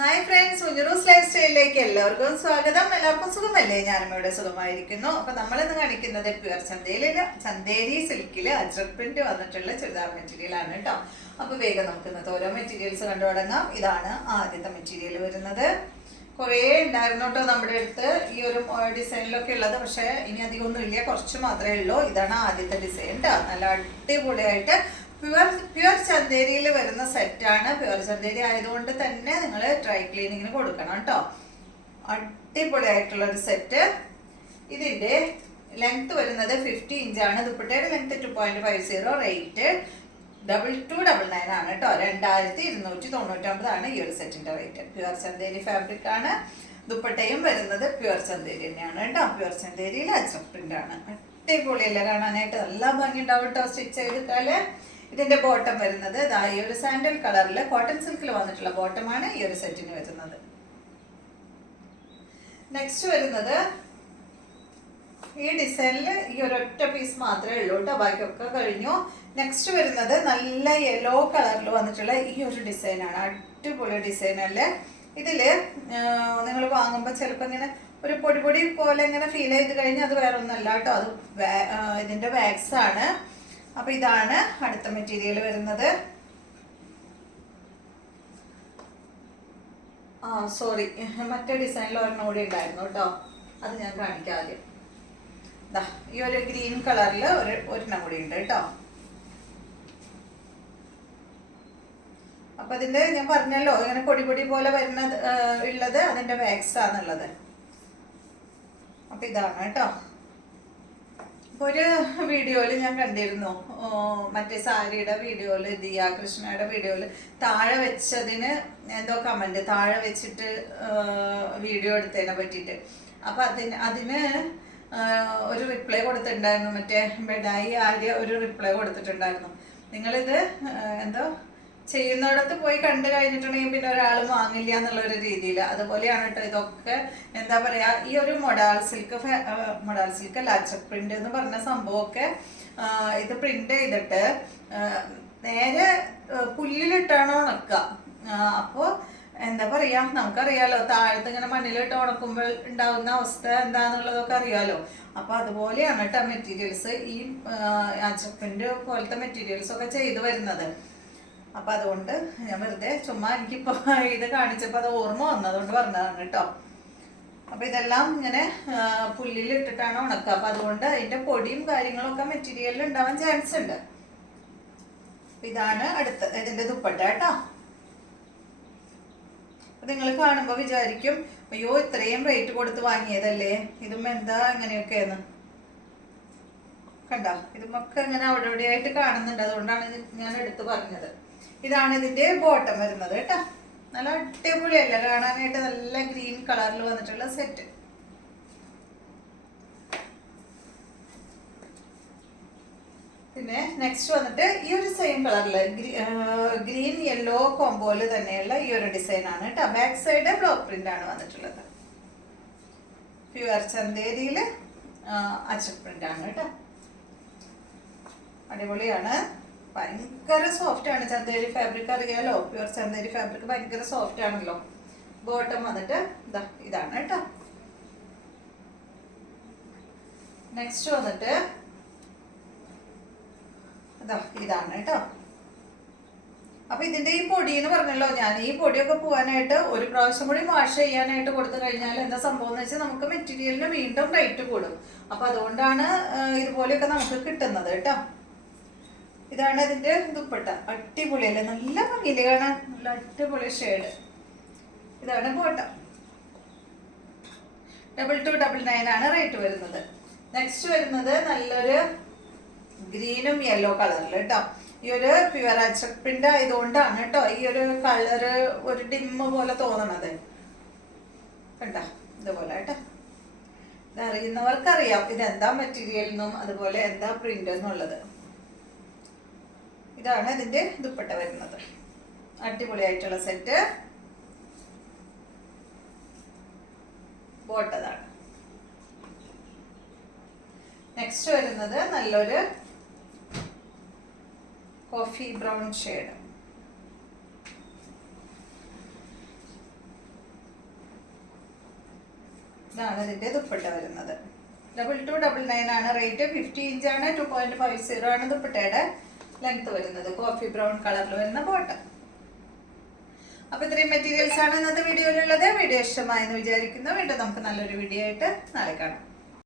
Hi friends, ഉജറൂസ് life സ്റ്റൈലിലേക്ക് എല്ലാവർക്കും സ്വാഗതം. എല്ലാവർക്കും സുഖമല്ലേ? ഞാനും ഇവിടെ സുഖമായിരിക്കുന്നു. അപ്പൊ നമ്മളിന്ന് കാണിക്കുന്നത് പ്യുവർ ചന്തേരി സിൽക്കില് അജ്രക് പ്രിന്റ് വന്നിട്ടുള്ള ചുരിദാർ മെറ്റീരിയൽ ആണ് കേട്ടോ. അപ്പൊ വേഗം നമുക്ക് ഇന്നത്തെ ഓരോ മെറ്റീരിയൽസ് കണ്ടു തുടങ്ങാം. ഇതാണ് ആദ്യത്തെ മെറ്റീരിയൽ വരുന്നത്. കുറേ ഉണ്ടായിരുന്നു കേട്ടോ നമ്മുടെ അടുത്ത് ഈ ഒരു ഡിസൈനിലൊക്കെ ഉള്ളത്. പക്ഷെ ഇനി അധികം ഒന്നും ഇല്ല, കുറച്ച് മാത്രമേ ഉള്ളൂ. ഇതാണ് ആദ്യത്തെ ഡിസൈൻ കേട്ടോ. നല്ല അടിപൊളിയായിട്ട് പ്യുവർ ചന്തേരിയിൽ വരുന്ന സെറ്റാണ്. പ്യുവർ ചന്തേരി ആയതുകൊണ്ട് തന്നെ നിങ്ങൾ ഡ്രൈ ക്ലീനിങ്ങിന് കൊടുക്കണം കേട്ടോ. അടിപൊളിയായിട്ടുള്ള ഒരു സെറ്റ്. ഇതിന്റെ ലെങ്ത് വരുന്നത് 50 ഇഞ്ചാണ്. ദുപ്പട്ടയുടെ ലെങ്ത് 2.50. റേറ്റ് 2299 ആണ് കേട്ടോ. 2299 ആണ് ഈ ഒരു സെറ്റിന്റെ റേറ്റ്. പ്യുവർ ചന്തേരി ഫാബ്രിക് ആണ്. ദുപ്പട്ടയും വരുന്നത് പ്യുവർ ചന്തേരി തന്നെയാണ് കേട്ടോ. പ്യുവർ ചന്തേരിയിൽ അജ്രക് പ്രിന്റ് ആണ്. അടിപൊളിയല്ല കാണാനായിട്ട്, നല്ല ഭംഗി ഉണ്ടാവും കേട്ടോ സ്റ്റിച്ച് ചെയ്തിട്ടാല്. ഇതിന്റെ ബോട്ടം വരുന്നത് ഈ ഒരു സാൻഡൽ കളറിൽ കോട്ടൺ സിൽക്കിൽ വന്നിട്ടുള്ള ബോട്ടമാണ് ഈ ഒരു സെറ്റിന് വരുന്നത്. നെക്സ്റ്റ് വരുന്നത് ഈ ഡിസൈനിൽ ഈ ഒരു ഒറ്റ പീസ് മാത്രമേ ഉള്ളൂ കേട്ടോ, ബാക്കിയൊക്കെ കഴിഞ്ഞു. നെക്സ്റ്റ് വരുന്നത് നല്ല യെല്ലോ കളറിൽ വന്നിട്ടുള്ള ഈ ഒരു ഡിസൈനാണ്. അടിപൊളി ഡിസൈൻ അല്ലേ. ഇതില് നിങ്ങൾ വാങ്ങുമ്പോൾ ചിലപ്പോൾ ഇങ്ങനെ ഒരു പൊടി പൊടി പോലെ ഇങ്ങനെ ഫീൽ ചെയ്ത് കഴിഞ്ഞാൽ അത് വേറെ ഒന്നല്ല കേട്ടോ, അത് ഇതിന്റെ വാക്സ് ആണ്. അപ്പൊ ഇതാണ് അടുത്ത മെറ്റീരിയൽ വരുന്നത്. സോറി, മറ്റേ ഡിസൈനിൽ ഒരെണ്ണം കൂടി ഉണ്ടായിരുന്നു കേട്ടോ, അത് ഞാൻ കാണിക്കാം ആദ്യം. ഈ ഒരു ഗ്രീൻ കളറിൽ ഒരെണ്ണം കൂടി ഉണ്ട് കേട്ടോ. അപ്പൊ അതിന്റെ ഞാൻ പറഞ്ഞല്ലോ ഇങ്ങനെ പൊടി പൊടി പോലെ വരുന്നത് ഉള്ളത് അതിന്റെ വാക്സ് ആണുള്ളത്. അപ്പൊ ഇതാണ് കേട്ടോ. ഒരു വീഡിയോയിൽ ഞാൻ കണ്ടിരുന്നു, മറ്റേ സാരിയുടെ വീഡിയോയില്, ദിയ കൃഷ്ണയുടെ വീഡിയോയില് താഴെ വെച്ചതിന് എന്തോ കമന്റ് താഴെ വെച്ചിട്ട് വീഡിയോ എടുത്തതിനെ പറ്റിയിട്ട്. അപ്പൊ അതിന് ഒരു റിപ്ലൈ കൊടുത്തിട്ടുണ്ടായിരുന്നു. മറ്റേ ബെഡായി ആര്യ ഒരു റിപ്ലൈ കൊടുത്തിട്ടുണ്ടായിരുന്നു. നിങ്ങളിത് എന്തോ ചെയ്യുന്നിടത്ത് പോയി കണ്ടു കഴിഞ്ഞിട്ടുണ്ടെങ്കിൽ പിന്നെ ഒരാൾ വാങ്ങില്ല എന്നുള്ള ഒരു രീതിയിൽ. അതുപോലെയാണ് കേട്ടോ ഇതൊക്കെ. എന്താ പറയാ, ഈ ഒരു മൊഡാൾ സിൽക്ക് ലാച്ചക് പ്രിന്റ് എന്ന് പറഞ്ഞ സംഭവമൊക്കെ ഇത് പ്രിന്റ് ചെയ്തിട്ട് നേരെ പുല്ലിലിട്ടാണ് ഉണക്കുക. അപ്പോ എന്താ പറയാ, നമുക്കറിയാലോ താഴത്ത് ഇങ്ങനെ മണ്ണിലിട്ട് ഉണക്കുമ്പോൾ ഉണ്ടാകുന്ന അവസ്ഥ എന്താന്നുള്ളതൊക്കെ അറിയാലോ. അപ്പൊ അതുപോലെയാണ് കേട്ടോ മെറ്റീരിയൽസ്, ഈ ലാച്ചക് പ്രിന്റ് പോലത്തെ മെറ്റീരിയൽസ് ഒക്കെ ചെയ്തു വരുന്നത്. അപ്പൊ അതുകൊണ്ട് ഞാൻ വെറുതെ ചുമ്മാ എനിക്കിപ്പോ ഇത് കാണിച്ചപ്പോ അത് ഓർമ്മ വന്നതുകൊണ്ട് പറഞ്ഞതാണ് കേട്ടോ. അപ്പൊ ഇതെല്ലാം ഇങ്ങനെ പുല്ലിൽ ഇട്ടിട്ടാണ് ഉണക്കുക. അപ്പൊ അതുകൊണ്ട് അതിന്റെ പൊടിയും കാര്യങ്ങളും ഒക്കെ മെറ്റീരിയലിൽ ഉണ്ടാവാൻ ചാൻസ് ഉണ്ട്. ഇതാണ് അടുത്ത ഇതിന്റെ ദുപ്പട്ട കേട്ടോ. നിങ്ങൾ കാണുമ്പോ വിചാരിക്കും, അയ്യോ ഇത്രയും റേറ്റ് കൊടുത്ത് വാങ്ങിയതല്ലേ, ഇതും എന്താ ഇങ്ങനെയൊക്കെയെന്ന്. കണ്ട, ഇതുമൊക്കെ ഇങ്ങനെ അവിടെ എവിടെയായിട്ട് കാണുന്നുണ്ട്, അതുകൊണ്ടാണ് ഞാൻ എടുത്ത് പറഞ്ഞത്. ഇതാണ് ഇതിന്റെ ബോട്ടം വരുന്നത് കേട്ടോ. നല്ല അടിപൊളിയല്ല കാണാനായിട്ട്, നല്ല ഗ്രീൻ കളറിൽ വന്നിട്ടുള്ള സെറ്റ്. പിന്നെ നെക്സ്റ്റ് വന്നിട്ട് ഈ ഒരു സെയിം കളറില് ഗ്രീൻ യെല്ലോ കോമ്പോയില് തന്നെയുള്ള ഈ ഒരു ഡിസൈൻ ആണ് കേട്ടോ. ബാക്ക് സൈഡ് ബ്ലോക്ക് പ്രിന്റ് ആണ് വന്നിട്ടുള്ളത്. പ്യുവർ ചന്തേരിയില് അജ്രക് പ്രിന്റ് ആണ് കേട്ടോ. അടിപൊളിയാണ്, ഭയങ്കര സോഫ്റ്റ് ആണ്. ചന്തേരി ഫാബ്രിക് അറിയാലോ, പ്യുവർ ചന്തേരി ഫാബ്രിക് ഭയങ്കര സോഫ്റ്റ് ആണല്ലോ. ബോട്ടം വന്നിട്ട് ഇതാണ് കേട്ടോ. നെക്സ്റ്റ് വന്നിട്ട് ഇതാണ് കേട്ടോ. അപ്പൊ ഇതിന്റെ ഈ പൊടി എന്ന് പറഞ്ഞല്ലോ ഞാൻ, ഈ പൊടിയൊക്കെ പോവാനായിട്ട് ഒരു പ്രാവശ്യം കൂടി വാഷ് ചെയ്യാനായിട്ട് കൊടുത്തു കഴിഞ്ഞാൽ എന്താ സംഭവം എന്ന് വെച്ചാൽ നമുക്ക് മെറ്റീരിയലിന് വീണ്ടും റേറ്റ് കൂടും. അപ്പൊ അതുകൊണ്ടാണ് ഇതുപോലെയൊക്കെ നമുക്ക് കിട്ടുന്നത് കേട്ടോ. ഇതാണ് ഇതിന്റെ ദുപ്പട്ട. അടിപൊളിയല്ലേ, നല്ല ഭംഗിയില് കാണാൻ, നല്ല അടിപൊളി ഷെയ്ഡ്. ഇതാണ് ബോട്ടം. 2299 ആണ് റേറ്റ് വരുന്നത്. നെക്സ്റ്റ് വരുന്നത് നല്ലൊരു ഗ്രീനും യെല്ലോ കളറിൽ കേട്ടോ. ഈ ഒരു പ്യുവർ അജ്രക് പ്രിന്റ് ആയതുകൊണ്ടാണ് കേട്ടോ ഈ ഒരു കളറ് ഒരു ഡിമ്മ് പോലെ തോന്നണത്. കണ്ടോ, ഇതുപോലെ കേട്ടോ. ഇതറിയുന്നവർക്കറിയാം ഇതെന്താ മെറ്റീരിയൽ എന്നും അതുപോലെ എന്താ പ്രിന്റ് എന്നുള്ളത്. ഇതാണ് ഇതിന്റെ ദുപ്പട്ട വരുന്നത്. അടിപൊളിയായിട്ടുള്ള സെറ്റ്. ബോട്ടതാണ്. നെക്സ്റ്റ് വരുന്നത് നല്ലൊരു കോഫി ബ്രൗൺ ഷെയ്ഡ്. ഇതാണ് ഇതിന്റെ ദുപ്പട്ട വരുന്നത്. 2299 ആണ് റേറ്റ്. 50 ഇഞ്ചാണ്. 2.50 ആണ് ദുപ്പട്ടയുടെ ലെങ്ത് വരുന്നത്. കോഫി ബ്രൗൺ കളറിൽ വരുന്ന ബോട്ടം. അപ്പൊ ഇത്രയും മെറ്റീരിയൽസ് ആണ് ഇന്നത്തെ വീഡിയോയിലുള്ളത്. വീഡിയോ ഇഷ്ടമായെന്ന് വിചാരിക്കുന്നു. വീണ്ടും നമുക്ക് നല്ലൊരു വീഡിയോ ആയിട്ട് നാളെ കാണാം.